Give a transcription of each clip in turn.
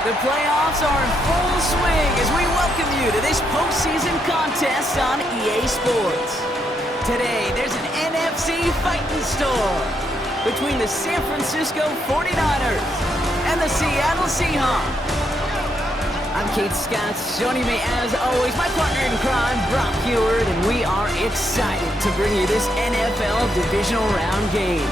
The playoffs are in full swing as we welcome you to this postseason contest on EA Sports. Today, there's an NFC fighting storm between the San Francisco 49ers and the Seattle Seahawks. I'm Kate Scott, joining me as always, my partner in crime, Brock Heward, and we are excited to bring you this NFL Divisional Round game.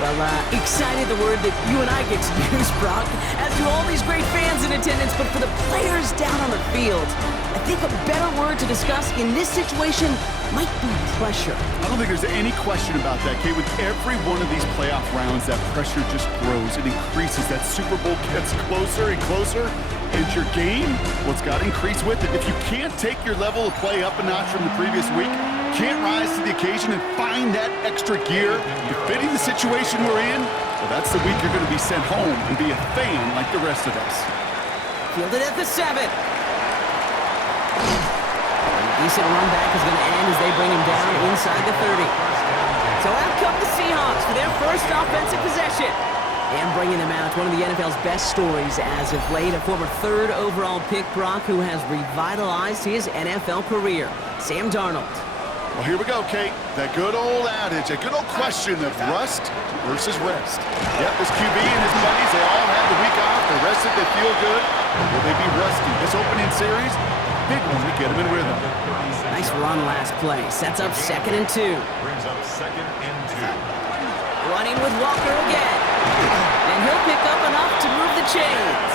Well, excited, the word that you and I get to use, Brock, as do all these great fans in attendance, but for the players down on the field, I think a better word to discuss in this situation might be pressure. I don't think there's any question about that, Kate. With every one of these playoff rounds, that pressure just grows. It increases. That Super Bowl gets closer and closer. And your game, well, it's got to increase with it. If you can't take your level of play up a notch from the previous week, can't rise to the occasion and find that extra gear befitting the situation we're in, well, that's the week you're going to be sent home and be a fan like the rest of us. Fielded at the 7. Decent run back is going to end as they bring him down inside the 30. So out come the Seahawks for their first offensive possession. And bringing them out, one of the NFL's best stories as of late, a former 3rd overall pick, Brock, who has revitalized his NFL career, Sam Darnold. Well, here we go, Kate. That good old adage, a good old question of rust versus rest. Yep, this QB and his buddies, they all had the week off. They rested, they feel good. Will they be rusty? This opening series, big one to get them in rhythm. Nice run last play. Sets up 2nd and 2. Brings up 2nd and 2. Running with Walker again. And he'll pick up enough to move the chains.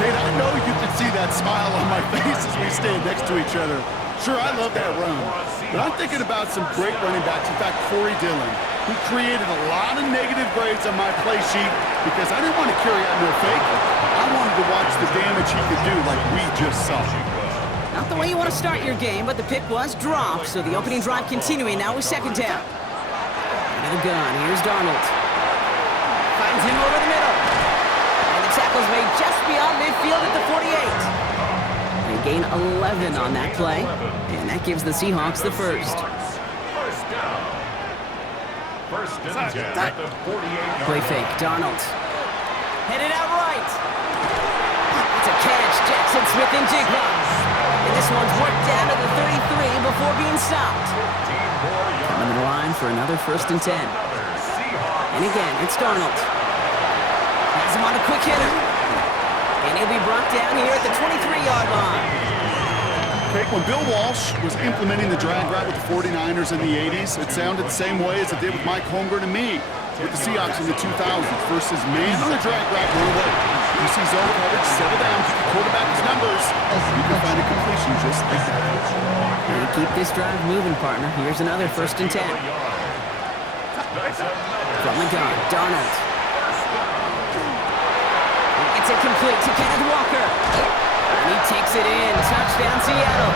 Kate, I know you can see that smile on my face as we stand next to each other. Sure, I love that run. But I'm thinking about some great running backs. In fact, Corey Dillon, who created a lot of negative grades on my play sheet because I didn't want to carry out no fake. I wanted to watch the damage he could do like we just saw. Not the way you want to start your game, but the pick was dropped, so the opening drive continuing now with 2nd down. Out of the gun, here's Darnold. Finds him over the middle. And the tackle's made just beyond midfield at the 48. They gain 11 on that play, and that gives the Seahawks the first. First down. First and 10 at the 48. Play fake, Darnold. Headed out right. It's a catch, Jackson Smith and Jigba. And this one's worked down to the 33 before being stopped. Coming to the line for another 1st and 10. And again, it's Darnold. Has him on a quick hitter. And he'll be brought down here at the 23-yard line. Okay, when Bill Walsh was implementing the drag route with the 49ers in the 80s, it sounded the same way as it did with Mike Holmgren and me with the Seahawks in the 2000s. Versus man on the drag route, run away. You see zone coverage, settle down, keep the quarterback his numbers. You can find a completion just like that. And keep this drive moving, partner. Here's another 1st and 10. From the gun, Darnold. It's incomplete to Kenneth Walker. And he takes it in. Touchdown, Seattle.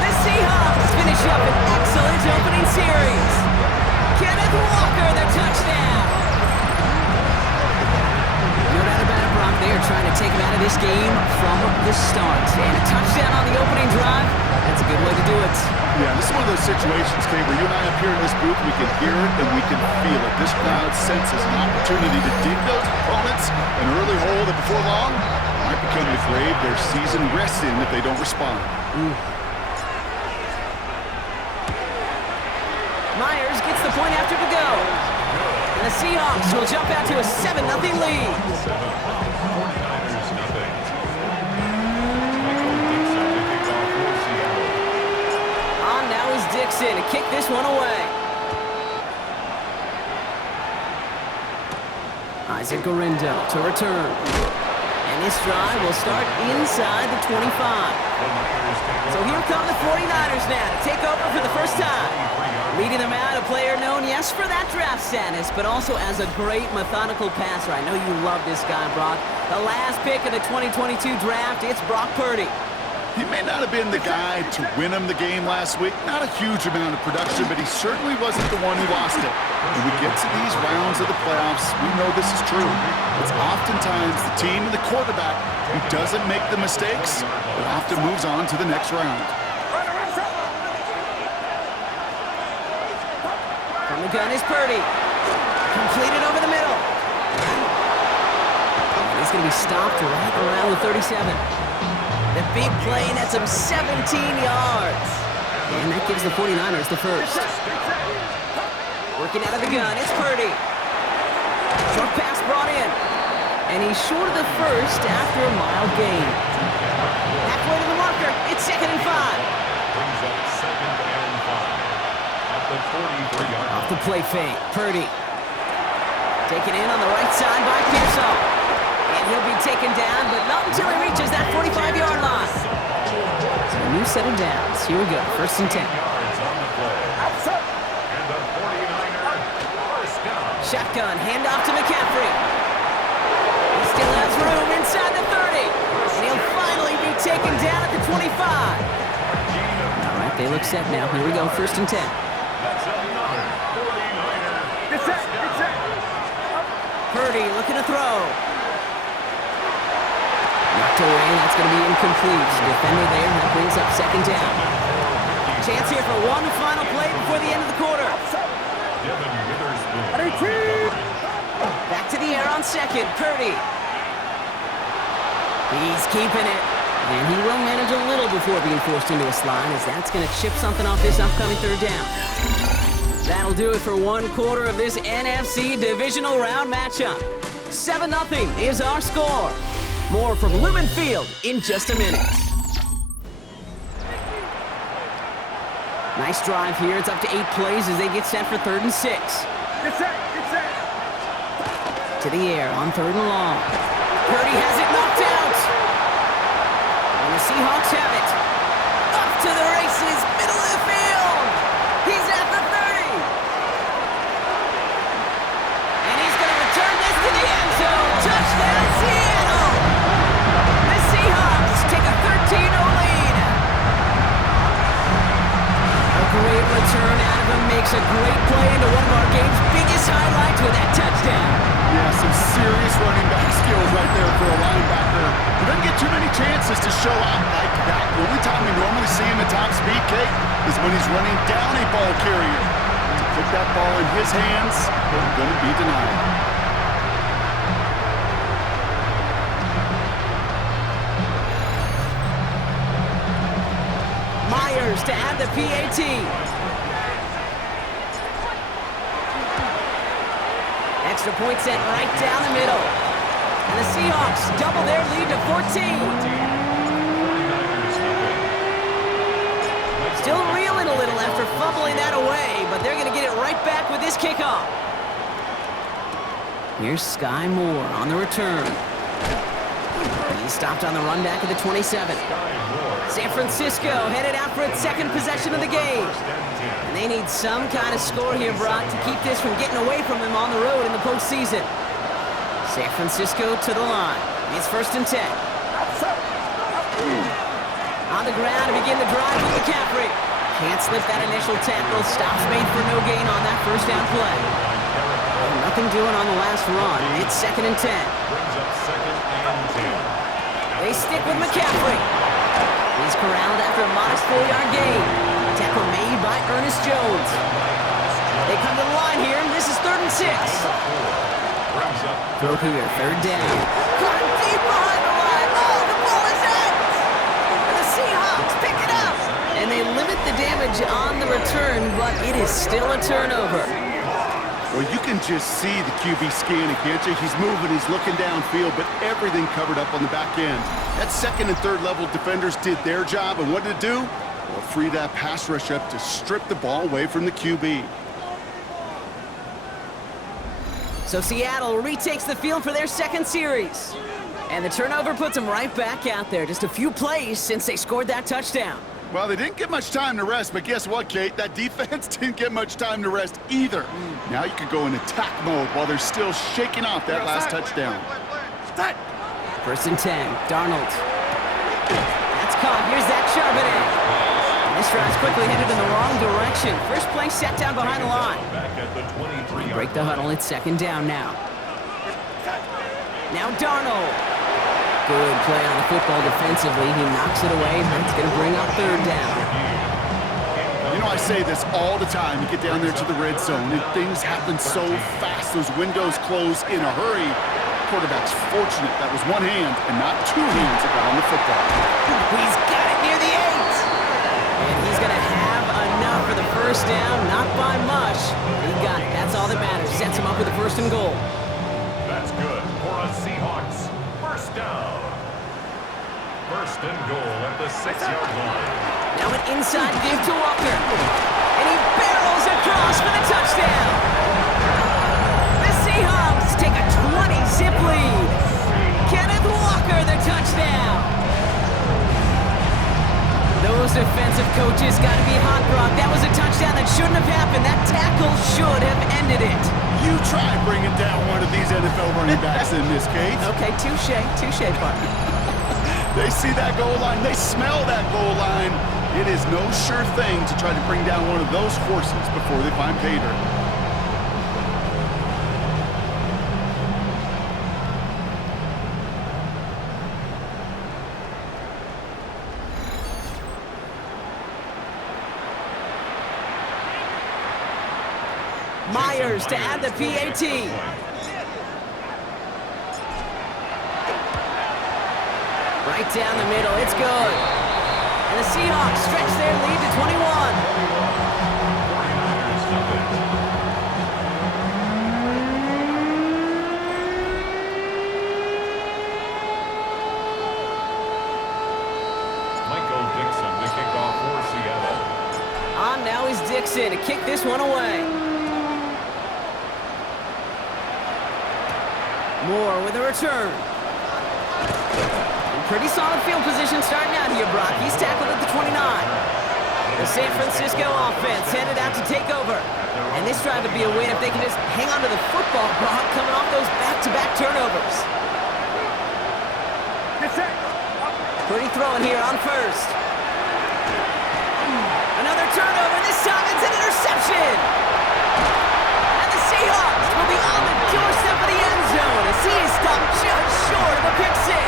The Seahawks finish up an excellent opening series. Kenneth Walker, the touchdown. No doubt about it, Brock. They are trying to take him out of this game from the start. And a touchdown on the opening drive, that's a good way to do it. Yeah, this is one of those situations, Kate, where you and I up here in this booth, we can hear it and we can feel it. This crowd senses an opportunity to dig those opponents an early hole that before long might become the grave their season rests in if they don't respond. Myers gets the point after to go. And the Seahawks will jump out to a 7-0 lead. On now is Dixon to kick this one away. Isaac Gorindo to return. And this drive will start inside the 25. So here come the 49ers now to take over for the first time. Leading them out, a player known, yes, for that draft status, but also as a great methodical passer. I know you love this guy, Brock. The last pick of the 2022 draft, it's Brock Purdy. He may not have been the guy to win him the game last week. Not a huge amount of production, but he certainly wasn't the one who lost it. When we get to these rounds of the playoffs, we know this is true. It's oftentimes the team and the quarterback who doesn't make the mistakes, but often moves on to the next round. From the gun is Purdy. Completed over the middle. And his going to be stopped right around the 37. The big play nets him 17 yards. And that gives the 49ers the first. Working out of the gun, it's Purdy. Short pass brought in. And he's short of the first after a mild gain. Halfway to the marker, it's 2nd and 5. Brings up 2nd and 5 at the 43-yard line. Off the play fake, Purdy. Taken in on the right side by Pearson. And he'll be taken down, but not until he reaches that 45-yard line. So a new set of downs. Here we go, 1st and 10. Yards on the play. And the 49er first down. Shotgun, handoff to McCaffrey. He still has room inside the 30. And he'll finally be taken down at the 25. All right, they look set now. Here we go, 1st and 10. That's another 49er. It's set. Purdy looking to throw. Knocked away, that's going to be incomplete. Defender there, that brings up 2nd down. Chance here for one final play before the end of the quarter. Back to the air on 2nd, Purdy. He's keeping it. And he will manage a little before being forced into a slide, as that's going to chip something off this upcoming 3rd down. That'll do it for one quarter of this NFC Divisional Round matchup. 7-0 is our score. More from Lumen Field in just a minute. Nice drive here. It's up to 8 plays as they get set for 3rd and 6. To the air on 3rd and long. Purdy has it knocked out. And the Seahawks have it. Up to the races, middle of the field. He's at the 30. And he's going to return this to the end zone. Touchdown, Seattle. The Seahawks take a 13-0 lead. A great return out of him makes a great play into one of our game's biggest highlights with that touchdown. Yeah, some serious running back skills right there for a linebacker. He doesn't get too many chances to show out like that. The only time we normally see him at top speed, Kate, is when he's running down a ball carrier. To put that ball in his hands, they're going to be denied. Myers to add the PAT. Extra point sent right down the middle. And the Seahawks double their lead to 14. Still reeling a little after fumbling that away, but they're going to get it right back with this kickoff. Here's Sky Moore on the return. He stopped on the run back at the 27. San Francisco headed out for its 2nd possession of the game. And they need some kind of score here, Brock, to keep this from getting away from them on the road in the postseason. San Francisco to the line. It's 1st and 10. On the ground to begin the drive with McCaffrey. Can't slip that initial tackle. Stops made for no gain on that 1st down play. Nothing doing on the last run. It's 2nd and 10. Brings up 2nd and 10. They stick with McCaffrey. He's corralled after a modest 4-yard gain. Tackle made by Ernest Jones. They come to the line here, and this is 3rd and 6. Throw here, 3rd down. Caught him deep behind the line. Oh, the ball is out! And the Seahawks pick it up. And they limit the damage on the return, but it is still a turnover. Well, you can just see the QB scanning, can't you? He's moving, he's looking downfield, but everything covered up on the back end. That 2nd and 3rd level defenders did their job, and what did it do? Well, free that pass rush up to strip the ball away from the QB. So Seattle retakes the field for their 2nd series. And the turnover puts them right back out there. Just a few plays since they scored that touchdown. Well, they didn't get much time to rest, but guess what, Kate? That defense didn't get much time to rest either. Now you can go in attack mode while they're still shaking off that last touchdown. 1st and 10, Darnold. That's caught. Here's that Charbonnet. And this drive's quickly headed in the wrong direction. First play set down behind the line. Back at the 23. Break the huddle. It's 2nd down now. Now Darnold. Good play on the football defensively. He knocks it away, but it's going to bring up 3rd down. You know, I say this all the time. You get down there to the red zone, and things happen so fast. Those windows close in a hurry. quarterback's fortunate that was one hand and not two hands that got on the football. He's got it near the 8. And he's going to have enough for the first down, not by much. He got it. That's all that matters. Sets him up with a 1st and goal. That's good for a Seahawks first down. 1st and goal at the 6-yard line. Now an inside give to Walker. And he barrels across for the touchdown. The Seahawks take a 20-zip lead. Kenneth Walker, the touchdown. Those defensive coaches got to be hot, Brock. That was a touchdown that shouldn't have happened. That tackle should have ended it. You try bringing down one of these NFL running backs in this case. Okay, touche, partner. They see that goal line. They smell that goal line. It is no sure thing to try to bring down one of those horses before they find pay dirt. Myers to add the PAT. Right down the middle, it's good. And the Seahawks stretch their lead to 21. 49ers nothing. Michael Dixon to kick off for Seattle. On now is Dixon to kick this one away. Moore with a return. Pretty solid field position starting out here, Brock. He's tackled at the 29. The San Francisco offense headed out to take over. And this drive would be a win if they can just hang on to the football, Brock, coming off those back-to-back turnovers. Pretty throwing here on 1st. Another turnover. This time it's an interception. And the Seahawks will be on the doorstep of the end zone as he is stopped just short of a pick 6.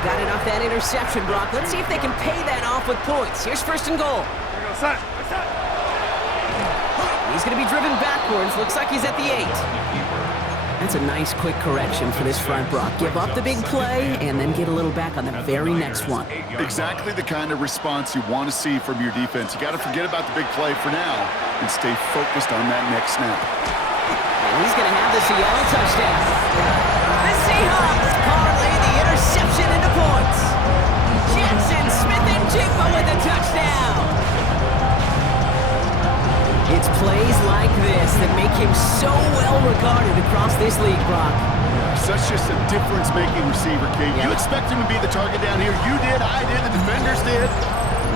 Got it off that interception, Brock. Let's see if they can pay that off with points. Here's 1st and goal. He's going to be driven backwards. Looks like he's at the 8. That's a nice, quick correction for this front, Brock. Give up the big play and then get a little back on the very next one. Exactly the kind of response you want to see from your defense. You got to forget about the big play for now and stay focused on that next snap. And he's going to have the Seattle touchdown. The Seahawks parlay the interception into points. Jensen, Smith, and Jigba with the touchdown. It's plays like this that make him so well regarded across this league, Brock. Such just a difference-making receiver, Kate. Yeah. You expect him to be the target down here. You did, I did, the defenders did.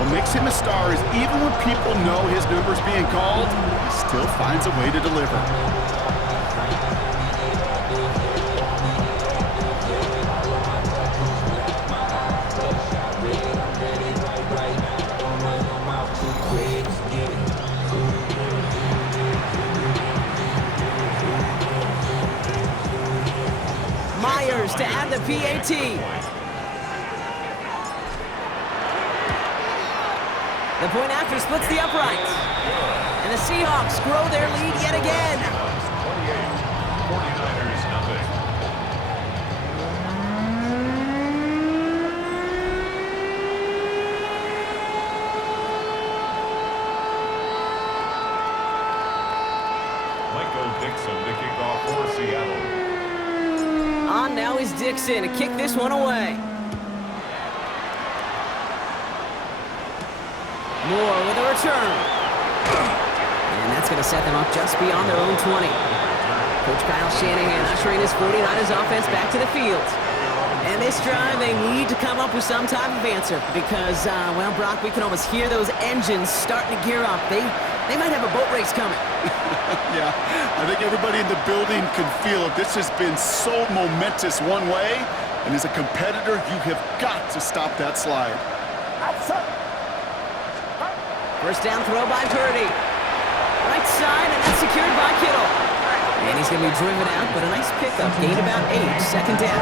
What makes him a star is even when people know his number's being called, he still finds a way to deliver. Myers to add the PAT. The point after splits the uprights. And the Seahawks grow their lead yet again. 49ers nothing. Michael Dixon to kick off for Seattle. On now is Dixon to kick this one away. Moore with a return. And that's going to set them up just beyond their own 20. Coach Kyle Shanahan ushering his 49ers offense back to the field. And this drive, they need to come up with some type of answer because, well, Brock, we can almost hear those engines starting to gear up. They might have a boat race coming. Yeah, I think everybody in the building can feel it. This has been so momentous one way, and as a competitor, you have got to stop that slide. First down throw by Purdy. Right side, and that's secured by Kittle. And he's going to be driven out, but a nice pickup. Gain about 8, 2nd down.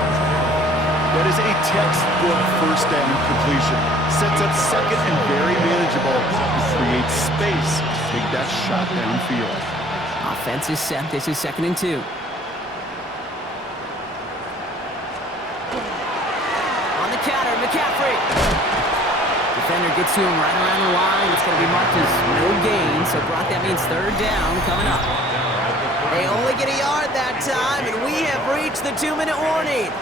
That is a textbook first down completion. Sets up second and very manageable. It creates space to take that shot downfield. Offense is set. This is 2nd and 2. On the counter, McCaffrey. Defender gets to him right around the line. It's going to be marked as no gain. So, Brock, that means 3rd down coming up. They only get a yard that time, and we have reached the 2-minute warning.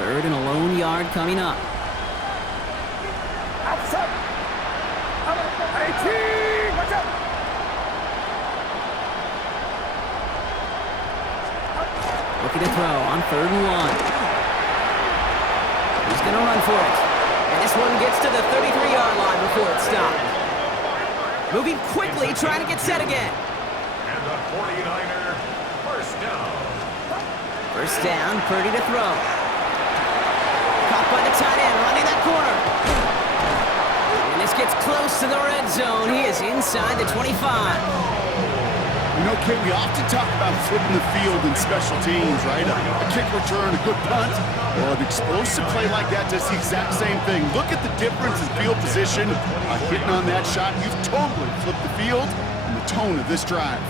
Third and a lone yard coming up. Looking to throw on 3rd and 1. He's going to run for it. And this one gets to the 33-yard line before it's stopped. Moving quickly, trying to get set again. And the 49er, first down. First down, Purdy to throw. Caught by the tight end, running that corner. And this gets close to the red zone. He is inside the 25. You know, Kate, we often talk about flipping the field in special teams, right? A kick return, a good punt. Well, an explosive play like that does the exact same thing. Look at the difference in field position. Hitting on that shot, you've totally flipped the field and the tone of this drive.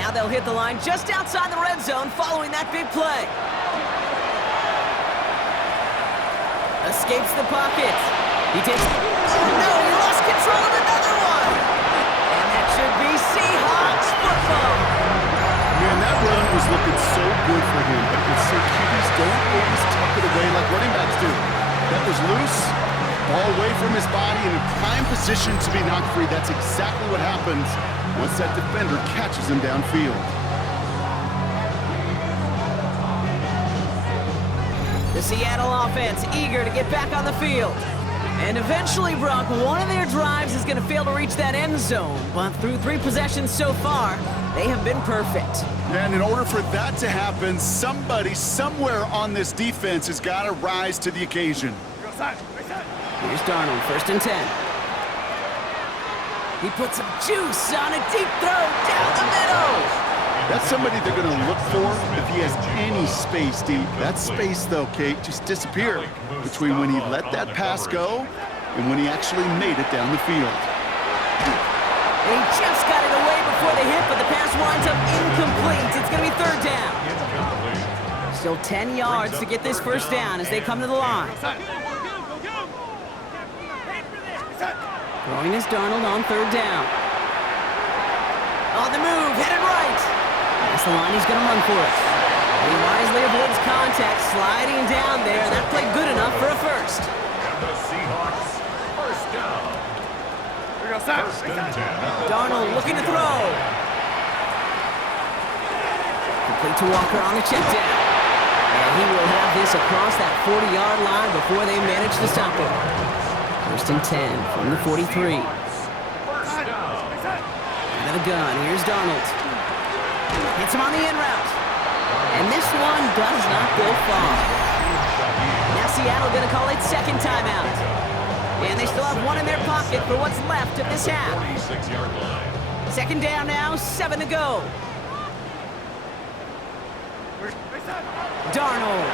Now they'll hit the line just outside the red zone following that big play. Escapes the pocket. He takes... Oh, no! He lost control of another one! And that should be Seahawks football. Man, that run was looking so good for him, but it's so QBs don't always tuck it away like running backs do. That was loose, ball away from his body, in a prime position to be knocked free. That's exactly what happens once that defender catches him downfield. The Seattle offense eager to get back on the field. And eventually, Brock, one of their drives is going to fail to reach that end zone. But through 3 possessions so far, they have been perfect. And in order for that to happen, somebody somewhere on this defense has got to rise to the occasion. Here's Darnold, 1st and 10. He puts some juice on a deep throw down the middle. That's somebody they're going to look for if he has any space deep. That space, though, Kate, just disappeared between when he let that pass go and when he actually made it down the field. He just got it away before the hit, but the pass winds up incomplete. It's going to be 3rd down. Still 10 yards to get this 1st down as they come to the line. Throwing is Darnold on 3rd down. On the move, headed right. That's the line he's going to run for it. He wisely avoids contact, sliding down there. That played good enough for a 1st. And the Seahawks, first down. First and 10. Darnold looking to throw. Complete to Walker on the check down. And he will have this across that 40-yard line before they manage to stop him. 1st and 10 from the 43. First down. Out of the gun, here's Darnold. Hits him on the in route. And this one does not go far. Now Seattle going to call it 2nd timeout. And they still have 1 in their pocket for what's left of this half. 46-yard line. 2nd down now, 7 to go. Darnold.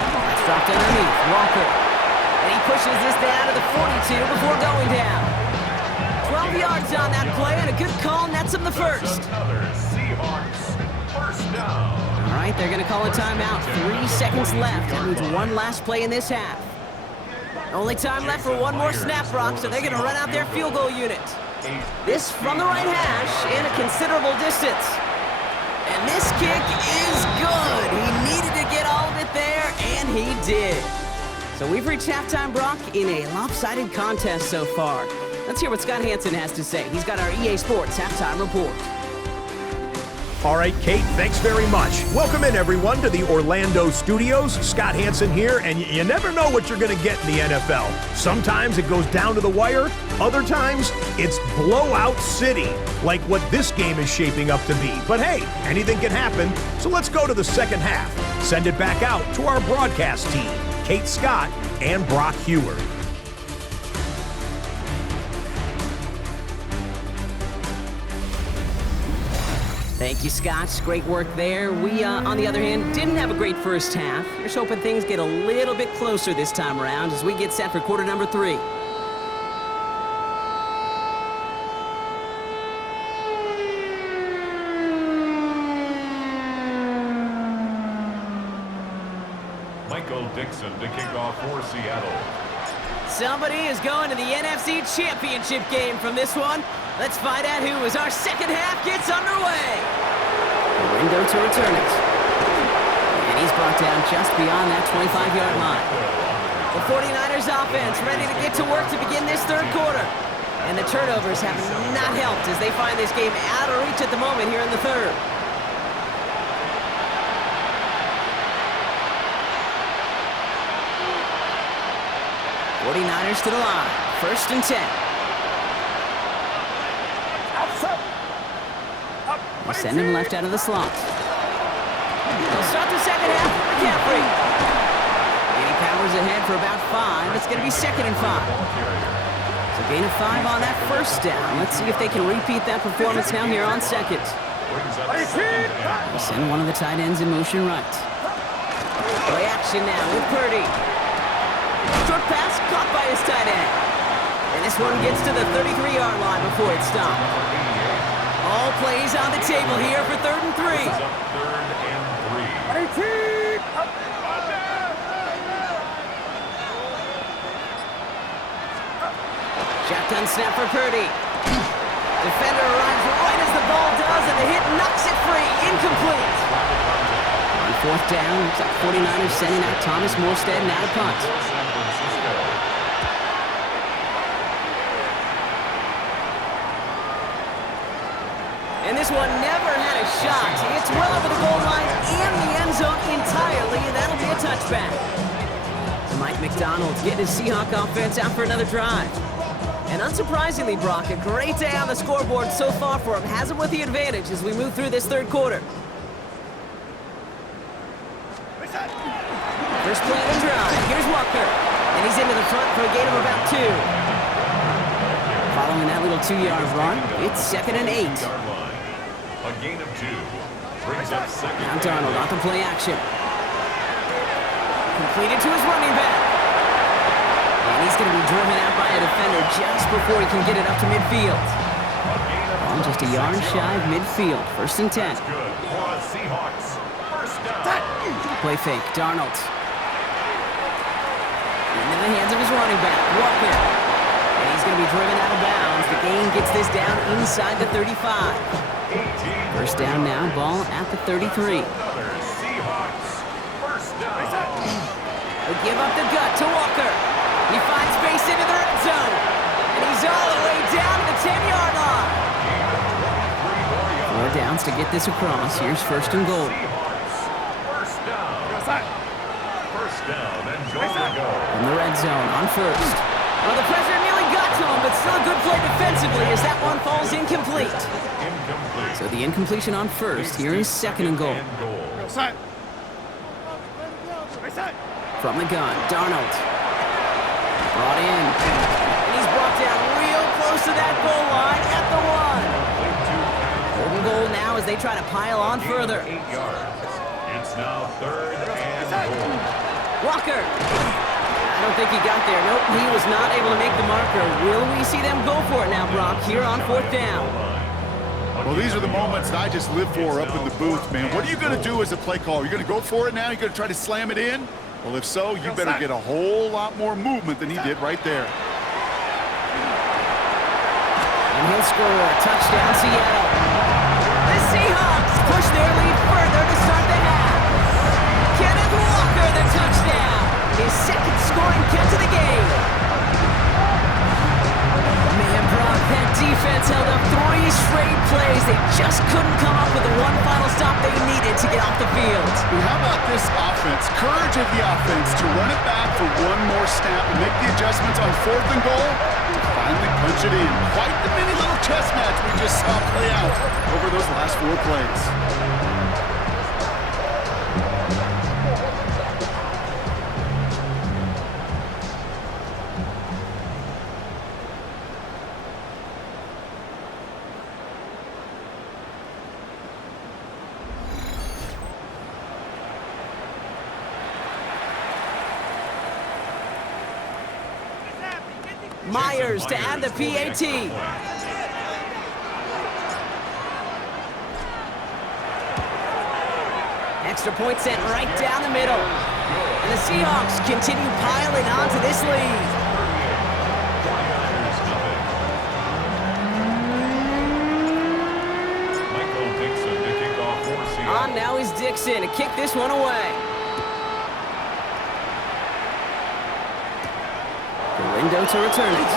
That's dropped underneath. Walker. And he pushes this down to the 42 before going down. 12 yards on that play, and a good call nets him the 1st. Another Seahawks, first down. All right, they're going to call a timeout. 3 seconds left. That means 1 last play in this half. Only time left for 1 more snap, Brock, so they're going to run out their field goal unit. This from the right hash in a considerable distance. And this kick is good. He needed to get all of it there, and he did. So we've reached halftime, Brock, in a lopsided contest so far. Let's hear what Scott Hansen has to say. He's got our EA Sports halftime report. All right, Kate, thanks very much. Welcome in, everyone, to the Orlando studios. Scott Hansen here, and you never know what you're going to get in the NFL. Sometimes it goes down to the wire. Other times, it's blowout city, like what this game is shaping up to be. But hey, anything can happen, so let's go to the second half. Send it back out to our broadcast team, Kate Scott and Brock Hewer. Thank you, Scott. Great work there. We, on the other hand, didn't have a great first half. Here's hoping things get a little bit closer this time around as we get set for quarter number 3. Dixon to kick off for Seattle. Somebody is going to the NFC Championship Game from this one. Let's find out who as our second half gets underway. Window to return it. And he's brought down just beyond that 25-yard line. The 49ers offense ready to get to work to begin this third quarter. And the turnovers have not helped as they find this game out of reach at the moment here in the third. 49ers to the line. 1st and 10. We'll send him left out of the slot. They'll start the second half with McCaffrey. And he powers ahead for about 5. It's going to be 2nd and 5. So gain of 5 on that first down. Let's see if they can repeat that performance now here on 2nd. We'll send one of the tight ends in motion right. Play action now with Purdy. Short pass caught by his tight end. And this one gets to the 33-yard line before it's stopped. All plays on the table here for 3rd and 3. Shotgun snap for Purdy. Defender arrives right as the ball does, and the hit knocks it free. Incomplete. On 4th down, looks like 49ers sending out Thomas Morstead now to punt. And this one never had a shot. It's well over the goal line and the end zone entirely, and that'll be a touchback. So Mike McDonald's getting his Seahawk offense out for another drive. And unsurprisingly, Brock, a great day on the scoreboard so far for him. Has him with the advantage as we move through this third quarter. First play of the drive. Here's Walker. And he's into the front for a gain of about 2. Following that little 2-yard run, it's 2nd and 8. A gain of 2. Brings up 2nd. Now Darnold off the play action. Completed to his running back. And he's going to be driven out by a defender just before he can get it up to midfield. Well, just a yard shy of midfield. 1st and 10. Good for the Seahawks. First down. Play fake. Darnold. Into the hands of his running back, Walker. And he's going to be driven out of bounds. The gain gets this down inside the 35. 1st down now, ball at the 33. Seahawks. First down. They give up the gut to Walker. He finds space into the red zone. And he's all the way down to the 10-yard line. 4 downs to get this across. Here's 1st and goal. First down. First down and goal to go. In the red zone on 1st. Well, the pressure nearly got to him, but still a good play defensively as that one falls incomplete. Incomplete. So the incompletion on 1st. Here is 2nd and goal. From the gun, Darnold. Brought in. And he's brought down real close to that goal line at the 1. 3rd and goal now as they try to pile on further. 8 yards. It's now 3rd and goal. Walker. I don't think he got there. Nope, he was not able to make the marker. Will we see them go for it now, Brock, here on 4th down? Well, these are the moments that I just live for up in the booth, man. What are you going to do as a play caller? You're going to go for it now? You're going to try to slam it in? Well, if so, you better get a whole lot more movement than he did right there. And he'll score a touchdown, Seattle. The Seahawks push their lead further to start the half. Kenneth Walker, the touchdown. His 2nd scoring catch of the game. Man, Brock, that defense held up 3 straight plays. They just couldn't come up with the one final stop they needed to get off the field. And how about this offense? Courage of the offense to run it back for one more snap and make the adjustments on 4th and goal and finally punch it in. Quite the mini little chess match we just saw play out over those last 4 plays. Myers to add the PAT. Extra point sent right down the middle. And the Seahawks continue piling onto this lead. On now is Dixon to kick this one away. The window to return it.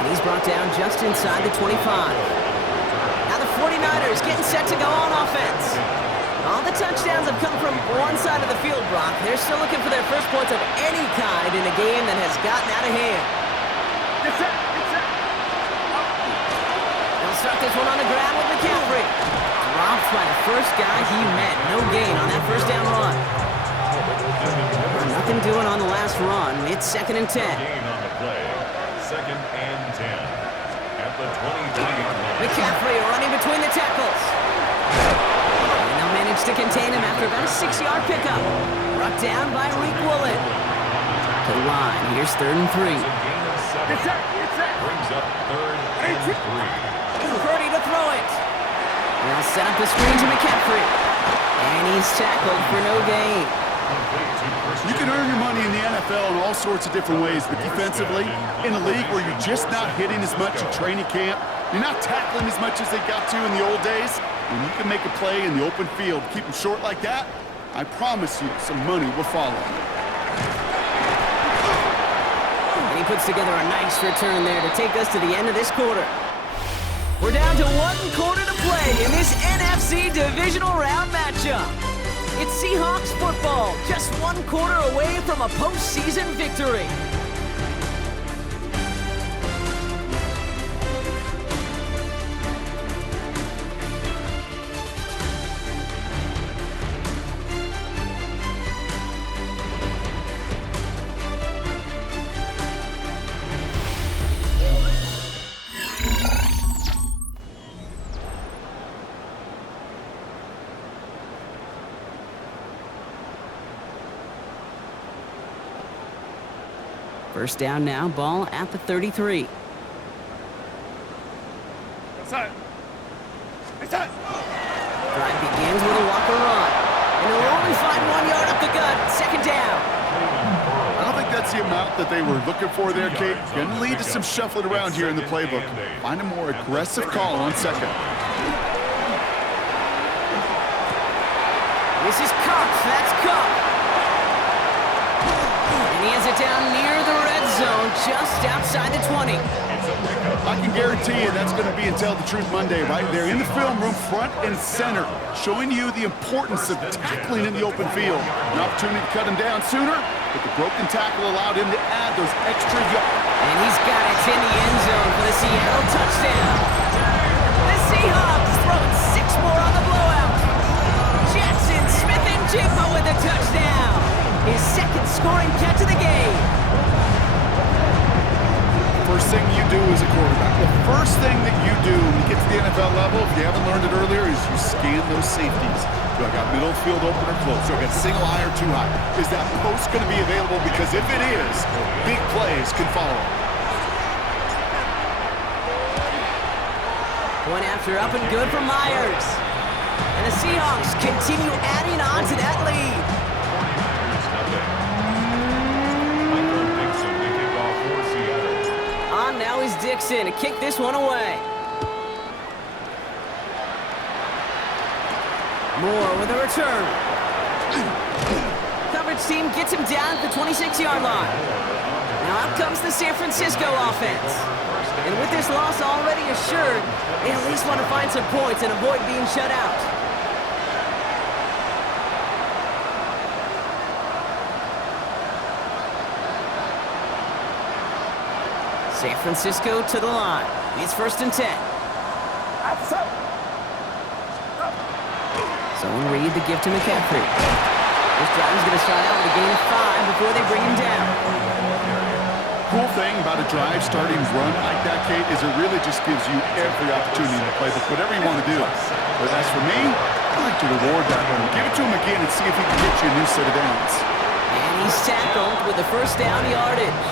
And he's brought down just inside the 25. Now the 49ers getting set to go on offense. All the touchdowns have come from one side of the field, Brock. They're still looking for their first points of any kind in a game that has gotten out of hand. They'll start this one on the ground with McCaffrey. Dropped by the first guy he met. No gain on that first down run. Nothing doing on the last run. It's 2nd and 10. Gain on the play. 2nd and 10. At the 23. McCaffrey running between the tackles. And they'll manage to contain him after about a 6-yard pickup. Brought down by Reek Woolen. To the line. Here's 3rd and 3. Brings up 3rd and 3. Purdy to throw it. They'll set up the screen to McCaffrey. And he's tackled for no gain. You can earn your money in the NFL in all sorts of different ways, but defensively, in a league where you're just not hitting as much in training camp, you're not tackling as much as they got to in the old days, when you can make a play in the open field, keep them short like that, I promise you some money will follow. And he puts together a nice return there to take us to the end of this quarter. We're down to 1 quarter to play in this NFC Divisional Round matchup. It's Seahawks football, just 1 quarter away from a postseason victory. First down now, ball at the 33. Drive begins with a walker run. And they'll only find 1 yard up the gut. 2nd down. I don't think that's the amount that they were looking for there, Kate. Going to lead to some shuffling around here in the playbook. Find a more aggressive call on 2nd. This is Kupps. That's Kupp. And he has it down near the red zone, just outside the 20. I can guarantee you that's going to be Tell the Truth Monday right there in the film room, front and center, showing you the importance of tackling in the open field. An opportunity to cut him down sooner, but the broken tackle allowed him to add those extra yards. And he's got it in the end zone for the Seattle touchdown. The Seahawks throwing 6 more on the blowout. Jackson Smith and Jigma with the touchdown. His 2nd scoring catch of the game. First thing you do as a quarterback, the first thing that you do when you get to the NFL level, if you haven't learned it earlier, is you scan those safeties. Do I got middle field open or close? Do I got single high or too high? Is that post going to be available? Because if it is, big plays can follow. Point after up and good for Myers. And the Seahawks continue adding on to that lead. On now is Dixon to kick this one away. Moore with a return. Coverage team gets him down at the 26-yard line. Now up comes the San Francisco offense. And with this loss already assured, they at least want to find some points and avoid being shut out. San Francisco to the line. It's 1st and 10. Zone read the give to McCaffrey. This drive is going to start out with a gain of 5 before they bring him down. Cool thing about a drive starting run like that, Kate, is it really just gives you every opportunity to play whatever you want to do. But as for me, I like to reward that one. Give it to him again and see if he can get you a new set of downs. And he's tackled with the 1st down yardage.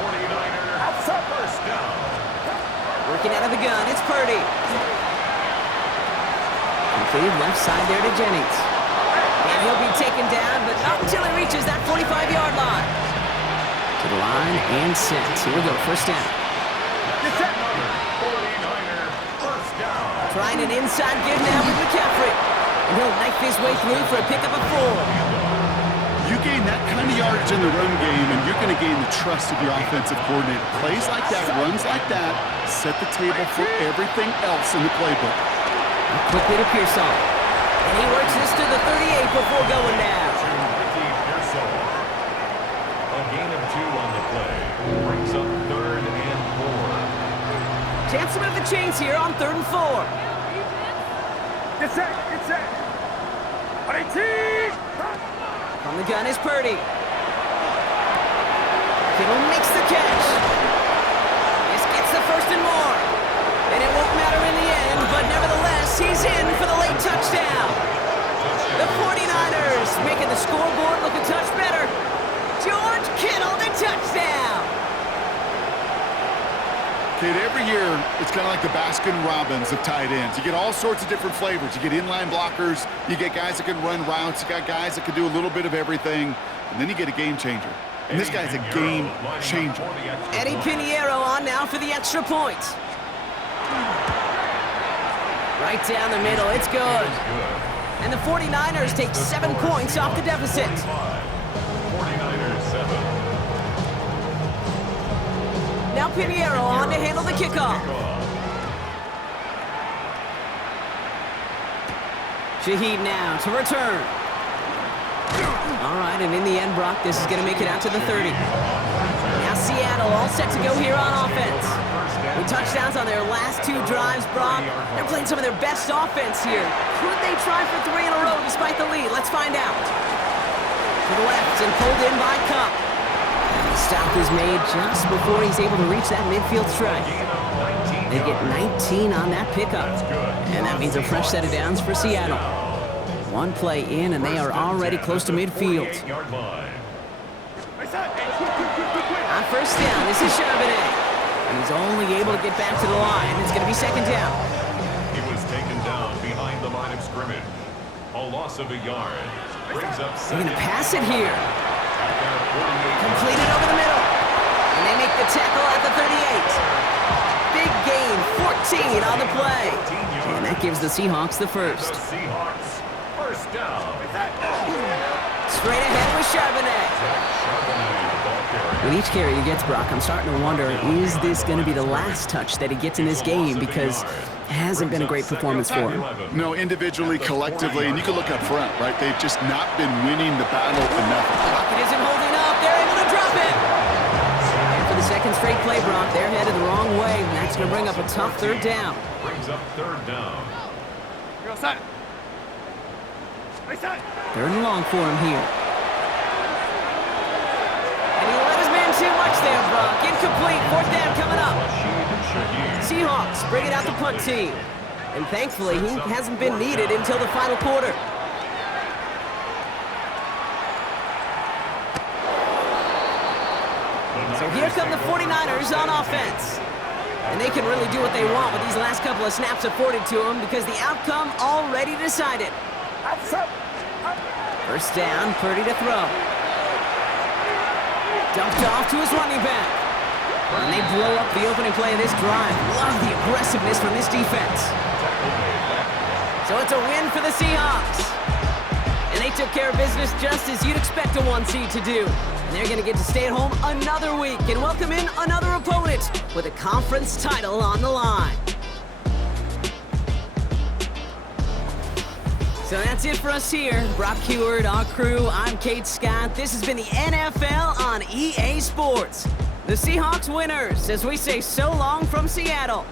49ers. First down. Working out of the gun, it's Purdy. Completed left side there to Jennings. And he'll be taken down, but not until he reaches that 45-yard line. To the line and sent. Here we go, first down. 49er. First down. Trying an inside give now with McCaffrey. And he'll knife his way through for a pickup of 4. You gain that kind of yardage in the run game, and you're going to gain the trust of your offensive coordinator. Plays like that, runs like that, set the table for everything else in the playbook. Quickly to Pearsall. And he works this to the 38 before going down. A gain of 2 on the play. Brings up 3rd and 4. Chance to move the chains here on 3rd and 4. Get set, get set. From the gun is Purdy. Kittle makes the catch. This gets the first and more. And it won't matter in the end, but nevertheless, he's in for the late touchdown. The 49ers making the scoreboard look a touch better. George Kittle, the touchdown. Kid, every year, it's kind of like the Baskin-Robbins of tight ends. You get all sorts of different flavors. You get inline blockers, you get guys that can run routes, you got guys that can do a little bit of everything, and then you get a game changer. And this guy's a game changer. Eddie Pinheiro on now for the extra point. Right down the middle, it's good. And the 49ers take 7 points off the deficit. 49ers 7. Now Pinheiro on to handle the kickoff. Shaheed now to return. All right, and in the end, Brock, this is going to make it out to the 30. Now Seattle all set to go here on offense. With touchdowns on their last 2 drives, Brock, they're playing some of their best offense here. Could they try for 3 in a row despite the lead? Let's find out. To the left and pulled in by Kupp. The stop is made just before he's able to reach that midfield strike. They get 19 on that pickup. And that means a fresh set of downs for Seattle. 1 play in, and they are already close to midfield. On first down, this is Charbonnet. And he's only able to get back to the line. It's going to be 2nd down. He was taken down behind the line of scrimmage. A loss of a yard. Brings up They're going to pass it here. Completed Completed over the middle. And they make the tackle at the 38. Big gain, 14 on the play. And that gives the Seahawks the first. Seahawks. First down. Straight ahead with Charbonnet. With each carry he gets, Brock, I'm starting to wonder, is this going to be the last touch that he gets in this game? Because it hasn't been a great performance for him. No, individually, collectively, and you can look up front, right? They've just not been winning the battle enough. It isn't holding up. They're able to drop it. And for the 2nd straight play, Brock, they're headed the wrong way, and that's going to bring up a tough 3rd down. Brings up 3rd down. 3rd and long for him here. And he let his man too much there, Brock. Incomplete. 4th down coming up. Seahawks bring it out the punt team. And thankfully, he hasn't been needed until the final quarter. So here come the 49ers on offense. And they can really do what they want with these last couple of snaps afforded to them because the outcome already decided. First down, Purdy to throw. Dumped off to his running back. And they blow up the opening play of this drive. Love the aggressiveness from this defense. So it's a win for the Seahawks. And they took care of business just as you'd expect a 1 seed to do. And they're going to get to stay at home another week and welcome in another opponent with a conference title on the line. So that's it for us here. Brock Heward, our crew, I'm Kate Scott. This has been the NFL on EA Sports. The Seahawks winners as we say so long from Seattle.